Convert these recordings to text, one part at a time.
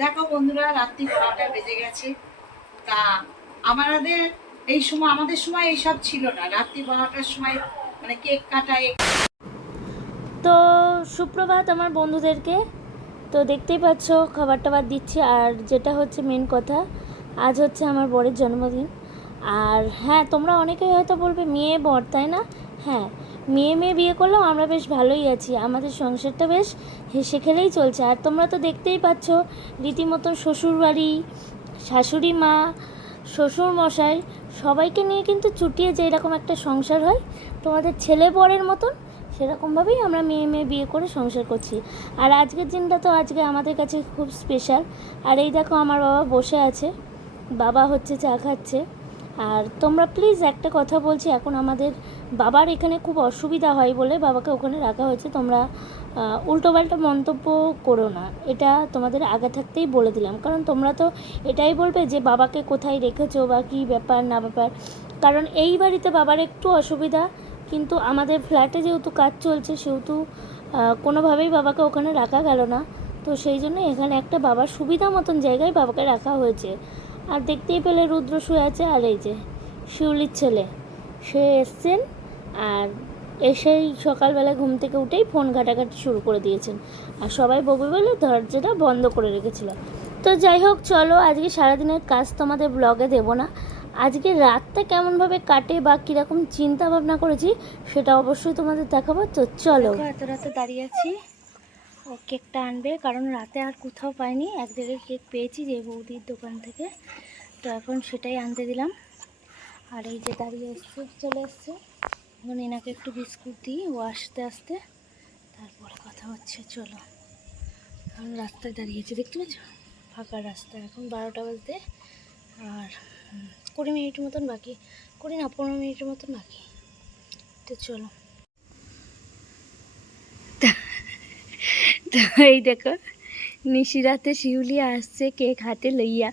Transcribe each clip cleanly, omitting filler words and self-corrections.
দেখো বন্ধুরা, রাত্রি 12টা বেজে গেছে। তা আমাদের আমাদের সময় এইসব ছিল না। রাত্রি 12টার সময় মানে কেক কাটা। তো সুপ্রভাত আমার বন্ধুদেরকে। তো দেখতেই পাচ্ছ খাবার টাবার দিচ্ছি। আর যেটা হচ্ছে মেন কথা, আজ হচ্ছে আমার বরের জন্মদিন। আর হ্যাঁ, তোমরা অনেকেই হয়তো বলবে মেয়ে বর, তাই না? হ্যাঁ, মেয়ে বিয়ে করলেও আমরা বেশ ভালোই আছি, আমাদের সংসারটা বেশ হেসে খেলেই চলছে। আর তোমরা তো দেখতেই পাচ্ছ রীতিমতন শ্বশুরবাড়ি, শাশুড়ি মা, শ্বশুর মশাই সবাইকে নিয়ে কিন্তু চুটিয়ে যে এরকম একটা সংসার হয় তোমাদের ছেলে বরের মতন, সেরকমভাবেই আমরা মেয়ে বিয়ে করে সংসার করছি। আর আজকের দিনটা তো আজকে আমাদের কাছে খুব স্পেশাল। আর এই দেখো আমার বাবা বসে আছে, বাবা হচ্ছে চা খাচ্ছে। আর তোমরা প্লিজ একটা কথা বলছি, এখন আমাদের বাবার এখানে খুব অসুবিধা হয় বলে বাবাকে ওখানে রাখা হয়েছে। তোমরা উল্টোপাল্টা মন্তব্য করো না, এটা তোমাদের আগে থাকতেই বলে দিলাম। কারণ তোমরা তো এটাই বলবে যে বাবাকে কোথায় রেখেছো বা কী ব্যাপার না ব্যাপার। কারণ এই বাড়িতে বাবার একটু অসুবিধা, কিন্তু আমাদের ফ্ল্যাটে যেহেতু কাজ চলছে সেহেতু কোনোভাবেই বাবাকে ওখানে রাখা গেল না। তো সেই জন্য এখানে একটা বাবার সুবিধা মতন জায়গায় বাবাকে রাখা হয়েছে। আর দেখতেই পেলে রুদ্র শুয়ে আছে, আর এই যে শিউলির ছেলে সে এসছেন। আর এসেই সকালবেলা ঘুম থেকে উঠেই ফোন ঘাটাঘাটি শুরু করে দিয়েছেন। আর সবাই বলবে বলে দরজাটা বন্ধ করে রেখেছিল। তো যাই হোক, চলো আজকে সারাদিনের কাজ তোমাদের ব্লগে দেবো না। আজকে রাতটা কেমনভাবে কাটে বা কীরকম চিন্তা ভাবনা করেছি সেটা অবশ্যই তোমাদের দেখাবো। তো চলো। এত রাতে দাঁড়িয়ে আছি, ও কেকটা আনবে, কারণ রাতে আর কোথাও পাইনি। এক জায়গায় কেক পেয়েছি যে বৌদির দোকান থেকে, তো এখন সেটাই আনতে দিলাম। আর এই যে দাঁড়িয়ে চলে এসছে। এখন এনাকে একটু বিস্কুট দিই, ও আসতে আসতে তারপরে কথা হচ্ছে। চলো, এখন রাস্তায় দাঁড়িয়েছি, দেখতে পাচ্ছ ফাঁকা রাস্তা। এখন 12টা বাজতে আর 20 মিনিটের মতন বাকি, 15 মিনিটের মতন বাকি। তো চলো। তো এই দেখো নিশিরাতে শিউলিয়া আসছে কেক হাতে লইয়া,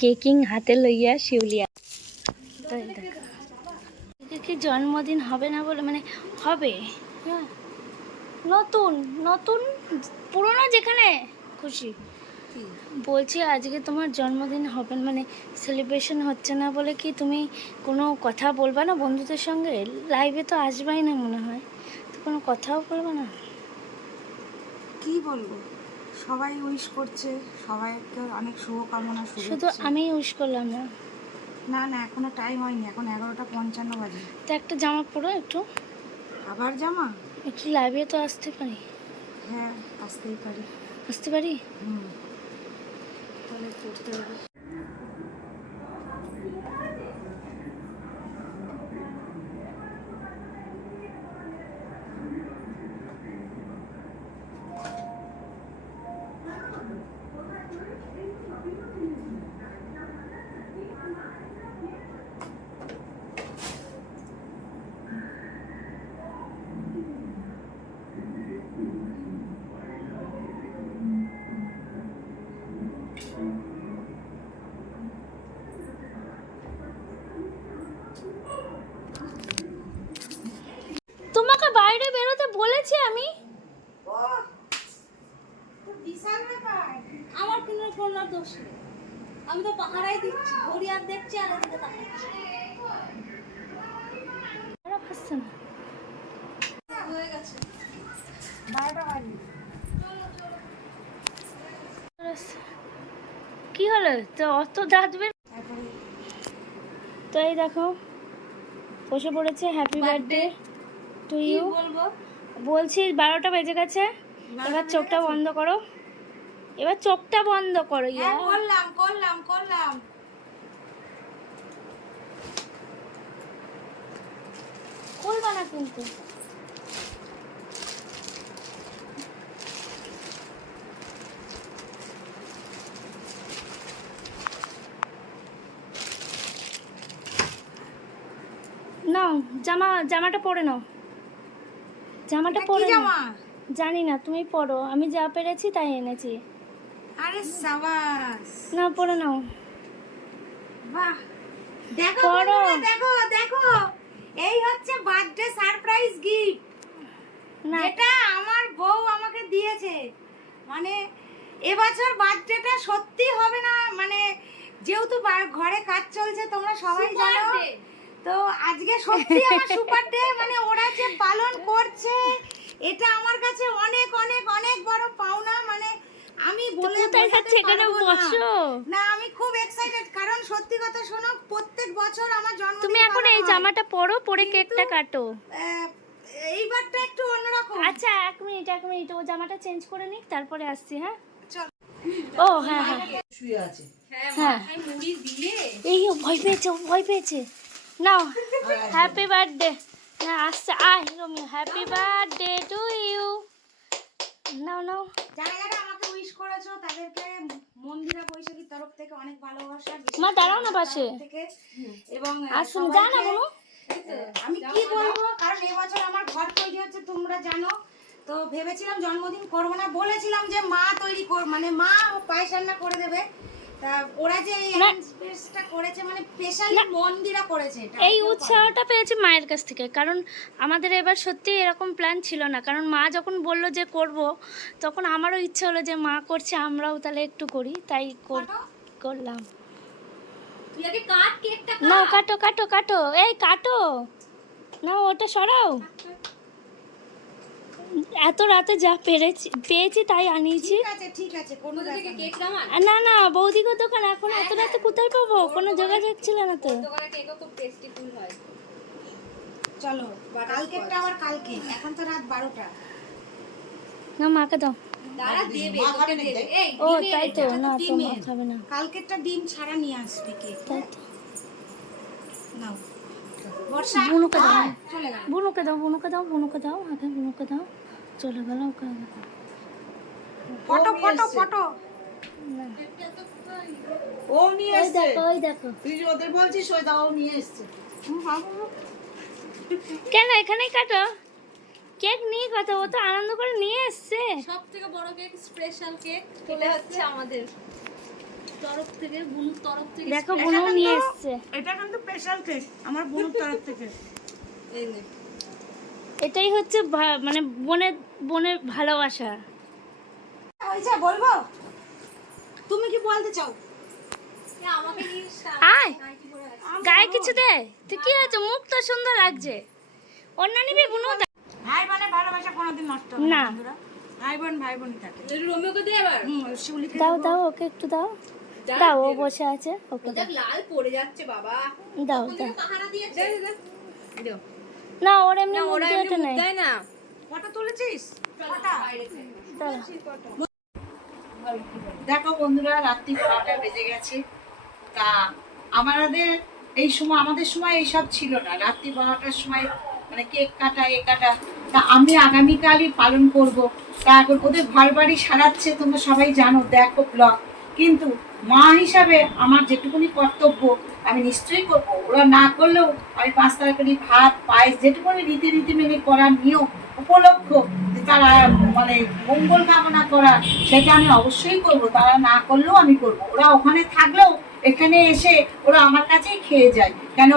কেকিং হাতে লইয়া শিউলিয়া। তো এই দেখো কি জন্মদিন হবে না বলে, মানে হবে। হ্যাঁ, নতুন নতুন পুরোনো যেখানে খুশি। বলছি আজকে তোমার জন্মদিন হবে, মানে সেলিব্রেশন হচ্ছে না বলে কি তুমি কোনো কথা বলবা না বন্ধুদের সঙ্গে? লাইভে তো আসবাই না মনে হয়, তো কোনো কথাও বলবা না? কি বলবো, সবাই উইশ করছে, সবাইকে অনেক শুভকামনা। শুধু আমি উইশ করলাম না? না না, এখনো টাইম হয়নি, এখন 11টা 55 বাজে। তো একটা জামা পরো একটু, আবার জামা? একটু লাইভে তো আসতে পারি। হ্যাঁ, আসতেই পারি। আসতে পারি? তাহলে পড়তে হবে। তোমাকে বাইরে বেরোতে বলেছি আমি। আমার কোনো দোষ নেই, আমি তো পাহারাই দিচ্ছি, ঘড়ি আর দেখছি আর এদিকে তাকাচ্ছি। খারাপ হচ্ছে না? হয়ে গেছে 12টা বাজে। কি হলো তো অত দাঁত বের? তো এই দেখো বসে পড়েছে, হ্যাপি বার্থডে টু ইউ বলছি। 12টা বেজে গেছে, এবার চোখটা বন্ধ করো, এবার চোখটা বন্ধ করো। ইয়া করলাম করলাম করলাম। খুলবা না কিন্তু। নাও জামাটা পরে নাও, জামাটা পরে নাও। জানি না, তুমি পরো, আমি যা পেরেছি তাই এনেছি। আরে সাবাস, না পরে নাও। বাহ, দেখো পরো। বন্ধুরা, দেখো দেখো, এই হচ্ছে বার্থডে সারপ্রাইজ গিফট, না এটা আমার বউ আমাকে দিয়েছে। মানে এবছর বার্থডেটা সত্যি হবে না, মানে যেহেতু ঘরে কাজ চলছে তোমরা সবাই জানো, তো আজকে সত্যি আমার সুপার ডে। মানে ওরা যে পালন করছে এটা আমার কাছে অনেক অনেক অনেক বড় পাওনা। মানে আমি বলে বোঝাতে পারবো না। না আমি খুব এক্সাইটেড, কারণ সত্যি কথা শোনো, প্রত্যেক বছর আমার জন্মদিন তুমি এখন এই জামাটা পরো, পরে কেকটা কাটো। এইবারটা একটু অন্যরকম। আচ্ছা এক মিনিট ও জামাটা চেঞ্জ করে নিক, তারপরে আসছি। হ্যাঁ চল। ও হ্যাঁ হ্যাঁ শুয়ে আছে। হ্যাঁ এই ও ভয় পেয়েছে নাও। Happy birthday. না আসছে, আয় Romeo, happy birthday to you. নাও নাও। যারা যারা আমাকে উইশ করেছো তাদেরকে মন্দিরা বৈশাখীর তরফ থেকে অনেক ভালোবাসা। মা দাঁড়াও না পাশে। এবং আসুন, যা না বলো। আমি কি বলবো, কারণ এবছর আমার ঘর তৈরি হচ্ছে তোমরা জানো, তো ভেবেছিলাম জন্মদিন করবো না, বলেছিলাম যে মা তৈরি মানে মা পায়েস রান্না করে দেবে। তা ওরা যে এই অ্যারেঞ্জমেন্টটা করেছে, মানে স্পেশালি মন্দিরা করেছে এটা। এই উৎসাহটা পেয়েছি মায়ের কাছ থেকে, কারণ আমাদের এবার সত্যি এরকম প্ল্যান ছিল না। কারণ মা যখন বলল যে করব, তখন আমারও ইচ্ছে হলো যে মা করছে আমরাও তাহলে একটু করি, তাই করলাম। তুই আগে কাট কেকটা। নাও কাটো কাটো কাটো, এই কাটো না, ওটা সরাও। এত রাতে যা পেয়েছি তাই আনিয়েছি। ঠিক আছে কোনো থেকে কেক নামান। না না বৌদিগো দোকান এখন এত রাতে কোথায় পাবো, কোনো যোগাযোগ ছিল না তো। দোকানে কেকও খুব টেস্টি ফুল হয়। চলো কালকেরটা আবার কালকে, এখন তো রাত 12টা। না মাকে দাও। দাঁড়া দেবে, তোকে দেবে। এই ও তাই তো, না তো মা খাবে না। কালকেরটা ডিম ছাড়া নিয়ে আসবে কেক। তাই তো। নাও বর্ষা, বুনুকে দাও, চলে গেল। বুনুকে দাও, বুনুকে দাও, বুনুকে দাও, আগে বুনুকে দাও। চলে গেল ওকে আগে দাও। Photo photo photo. না ও নিয়ে ওই এসছে। দেখো ওই দেখো। তুই যে ওদের বলছিস ওই দাও নিয়ে এসছে। কেন এখানেই কাটো, কেক নিয়ে কথা, ও তো আনন্দ করে নিয়ে এসছে। সবথেকে বড় কেক, স্পেশাল কেক, এটা হচ্ছে আমাদের তরফ থেকে, বুনুর তরফ থেকে। দেখো বুনু নিয়ে এসছে। এটা কিন্তু স্পেশাল কেক আমার বোনের তরফ থেকে। এই নে। এটাই হচ্ছে মানে বোনের বোনের ভালোবাসা। হয়েছে বলবো, তুমি কি বলতে চাও? এ আমাকে নিস না। আয় গায়ে কিছু দে তো কি হয়েছে, মুখ তো সুন্দর লাগছে। অন্য নিবি বুনু? ভাই বোনের ভালোবাসা কোনোদিন নষ্ট হবে না। বন্ধুরা। ভাই বোন থাকে। একটু রোমিওকে দে এবার। শিউলিকে দাও দাও ওকে একটু দাও। দাও ও বসে আছে, ওকে দাও দেখ লাল পড়ে যাচ্ছে বাবা। দাও কোন দাও। দিকে পাহারা দিয়েছে? দাও। না ওর এমনি না মুখ ওরা দিয়ে এমনি ওঠে মুখ নাই। দেয় না। ফটো তুলেছিস? ফটো বাইরে থেকে। দাঁড়া। দেখো বন্ধুরা, রাত্রি 12টা বেজে গেছে। তা আমাদের আমাদের সময় এইসব ছিল না। রাত্রি 12টার সময় মানে কেক কাটা এ কাটা। তা আমি আগামীকালই পালন করব। তা এখন ওদের ঘর বাড়ি সারাচ্ছে, তোমরা সবাই জানো, দেখো ব্লগ। কিন্তু মা হিসাবে আমার যেটুকুনি কর্তব্য আমি নিশ্চয়ই করব। ওরা না করলেও আমি 5 তরকারি ভাত পায়েস যেটুকুনি রীতি মেনে করার নিয়ম উপলক্ষ, যে তারা মানে মঙ্গল কামনা করা, সেটা আমি অবশ্যই করব। তারা না করলেও আমি করব। ওরা ওখানে থাকলেও এখানে এসে ওরা আমার কাছেই খেয়ে যায়, কেন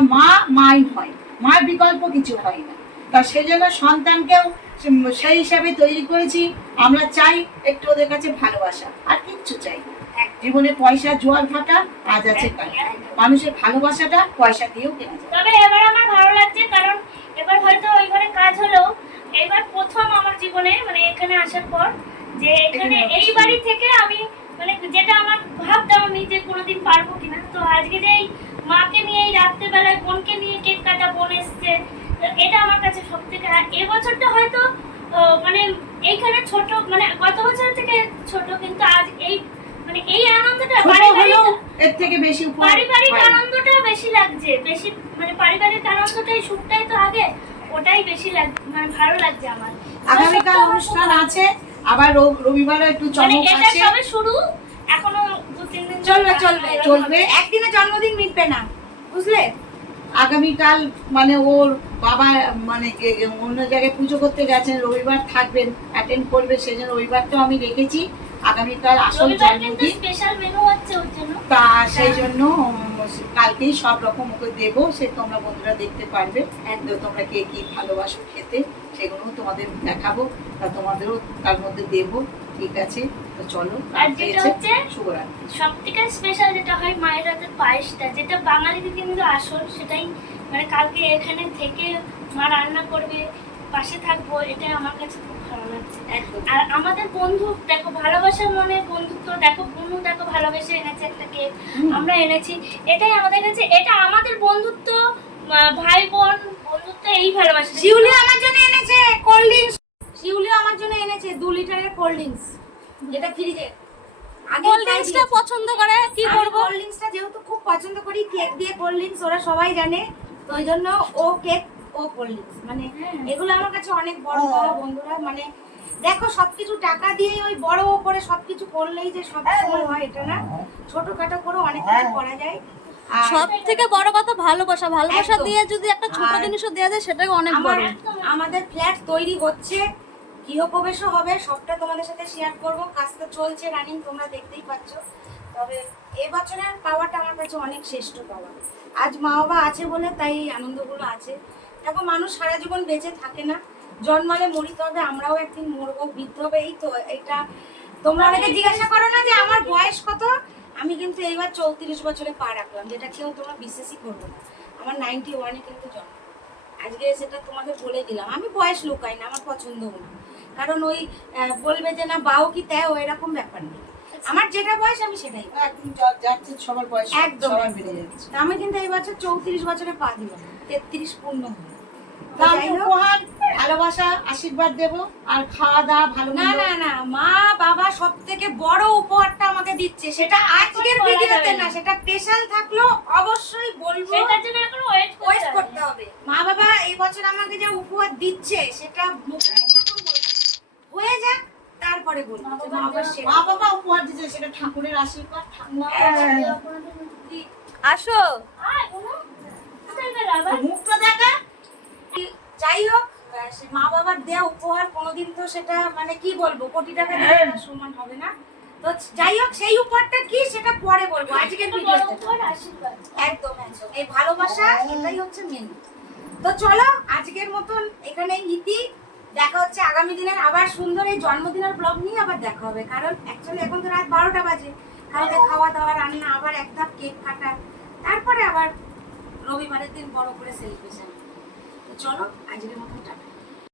মাই হয়, মার বিকল্প কিছু হয় না। তা সেজন্য সন্তানকেও সেই হিসাবে তৈরি করেছি। আমরা চাই একটু ওদের কাছে ভালোবাসা, আর কিচ্ছু চাই না। জীবনে পয়সা জোয়ার ভাটা আজ আছে কাল, মানুষের ভালোবাসাটা পয়সা দিয়েও কেনা যায়। তবে এবার আমার ভালো লাগছে, কারণ এবার হয়তো ওই ঘরে কাজ হলেও এবার প্রথম আমার জীবনে মানে এখানে আসার পর যে এখানে এই বাড়ি থেকে আমি মানে যেটা আমার ভাবতাম আমি যে কোনোদিন পারবো কিনা, তো আজকে যে এই মাকে নিয়ে এই রাত্রেবেলায় বোনকে নিয়ে কেক কাটা, বোন এসছে, তো এটা আমার কাছে সব থেকে। আর এবছরটা হয়তো মানে এইখানে ছোট, মানে গত বছর থেকে ছোট, কিন্তু আজ এই মানে এই আনন্দটা এর থেকে বেশি পারিবারিক আনন্দটা বেশি লাগছে, বেশি মানে পারিবারিক আনন্দটাই, সুখটাই তো আগে, ওটাই বেশি মানে ভালো লাগছে আমার। আগামীকাল অনুষ্ঠান আছে, আবার রবিবারও একটু মানে চমক এটা আছে। সবে শুরু, এখনো 2-3 দিন চলবে। একদিনে জন্মদিন মিটবে না, বুঝলে? আগামীকাল মানে ওর বাবা মানে অন্য জায়গায় পুজো করতে গেছেন, রবিবার থাকবেন, অ্যাটেন্ড করবে, সেজন্য রবিবারটাও আমি রেখেছি। আগামীকাল আসল জন্মদিন, স্পেশাল মেনু হচ্ছে ওর জন্য। তা সেই জন্য কালকেই সব রকম ওকে দেবো, সে তোমরা বন্ধুরা দেখতে পারবে। একদম তোমরা কে কি ভালোবাসো খেতে, সেই সেগুলো তোমাদের দেখাবো, তা তোমাদেরও তার মধ্যে দেবো। ঠিক আছে, তো চলো। আর যেটা হচ্ছে শুভরাত্রি। সব থেকে স্পেশাল যেটা হয় মায়ের হাতের পায়েসটা, যেটা বাঙালিদের কিন্তু আসল, সেটাই মানে কালকে এখানে থেকে মা রান্না করবে, পাশে থাকবো, এটা আমার কাছে খুব ভালো লাগছে। আর আমাদের বন্ধু দেখো, ভালোবাসার মনে বন্ধুত্ব দেখো, বন্ধু দেখো ভালোবেসে এনেছে একটা কেক, আমরা এনেছি, এটাই আমাদের কাছে, এটা আমাদের বন্ধুত্ব, ভাই বোন বন্ধুত্ব, এই ভালোবাসা। শিউলি আমার জন্য এনেছে কোল্ড ড্রিঙ্কস, শিউলি আমার জন্য এনেছে 2 লিটারের কোল্ড ড্রিঙ্কস, যেটা ফ্রিজে আগে কোল্ড ড্রিঙ্কসটা পছন্দ করে, কি করব? কোল্ড ড্রিঙ্কসটা যেহেতু খুব পছন্দ করি, কেক দিয়ে কোল্ড ড্রিঙ্কস ওরা সবাই জানে, তো ওই জন্য ও কেক ও কোল্ড ড্রিঙ্কস, মানে এগুলো আমার কাছে অনেক বড় বড় বন্ধুরা, মানে দেখো সবকিছু টাকা দিয়ে ওই বড় ওপরে সবকিছু করলেই যে সব সময় হয় এটা না, ছোটখাটো করে অনেক কিছু করা যায়। আর সব থেকে বড় কথা ভালোবাসা, ভালোবাসা একদম। দিয়ে যদি একটা ছোট আর জিনিসও দেওয়া যায় সেটাই অনেক বড়। আমাদের ফ্ল্যাট তৈরি হচ্ছে, গৃহপ্রবেশও হবে, সবটা তোমাদের সাথে শেয়ার করব। কাজটা চলছে রানিং, তোমরা দেখতেই পাচ্ছ। তবে এবছরের পাওয়াটা আমার কাছে অনেক শ্রেষ্ঠ পাওয়া। আজ মা বাবা আছে বলে তাই এই আনন্দগুলো আছে। দেখো মানুষ সারা জীবন বেঁচে থাকে না, জন্মালে মরিতে হবে, আমরাও একদিন মরবো, বৃদ্ধ হবে, এই তো এটা। তোমরা অনেকে জিজ্ঞাসা করো না যে আমার বয়স কত, আমি কিন্তু এইবার 34 বছরে পা রাখলাম, যেটা কেউ তোমরা বিশ্বাসই করবে না। আমার 91-এ কিন্তু জন্ম। আজকে সেটা তোমাদের বলে দিলাম, আমি বয়স লুকাই না, আমার পছন্দও না, কারণ ওই বলবে যে না বাও কি তেও, এরকম ব্যাপার নেই। আমার যেটা বয়স আমি সেটাই বলি। একদম যাচ্ছে সবার বয়স একদম। সবার বেড়ে যাচ্ছে। তা আমি কিন্তু এই বছর 34 বছরে পা দিলাম, 33 পূর্ণ হলো। তা আমি উপহার, ভালোবাসা, আশীর্বাদ দেবো, আর খাওয়া দাওয়া ভালো না মন্দ। না না, মা বাবা সব থেকে বড় উপহারটা আমাকে দিচ্ছে, সেটা আজকের বলা ভিডিওতে যাবে না, না। সেটা স্পেশাল থাকলো, অবশ্যই বলবো। সেটার জন্য এখন ওয়েট ওয়েস্ট করতে হবে। মা বাবা এই বছর আমাকে যে উপহার দিচ্ছে সেটা মুখে এখন বলবো না। হয়ে যাক তারপরে বলবো যে মা বাবার সেরা। মা বাবা উপহার দিচ্ছে, সেটা ঠাকুরের আশীর্বাদ, ঠাকুমা আসো। মুখটা দেখা। যাই হোক, সে মা বাবার দেয়া উপহার কোনোদিন তো সেটা মানে কি বলবো, কোটি টাকা দিয়ে না সমান হবে না। তো যাই হোক, সেই উপহারটা কি সেটা পরে বলবো, আজকের ভিডিওতে একদম একদম এই ভালোবাসা, এটাই হচ্ছে মেন। তো চলো আজকের মতন এখানেই ইতি, দেখা হচ্ছে আগামী দিনের আবার সুন্দর এই জন্মদিনের ব্লগ নিয়ে আবার দেখা হবে, কারণ অ্যাকচুয়ালি এখন তো রাত 12টা বাজে, কালকে খাওয়া দাওয়া, রান্না, আবার এক ধাপ কেক কাটা, তারপরে আবার রবিবারের দিন বড় করে সেলিব্রেশন। তো চলো আজকের মতন টাটা।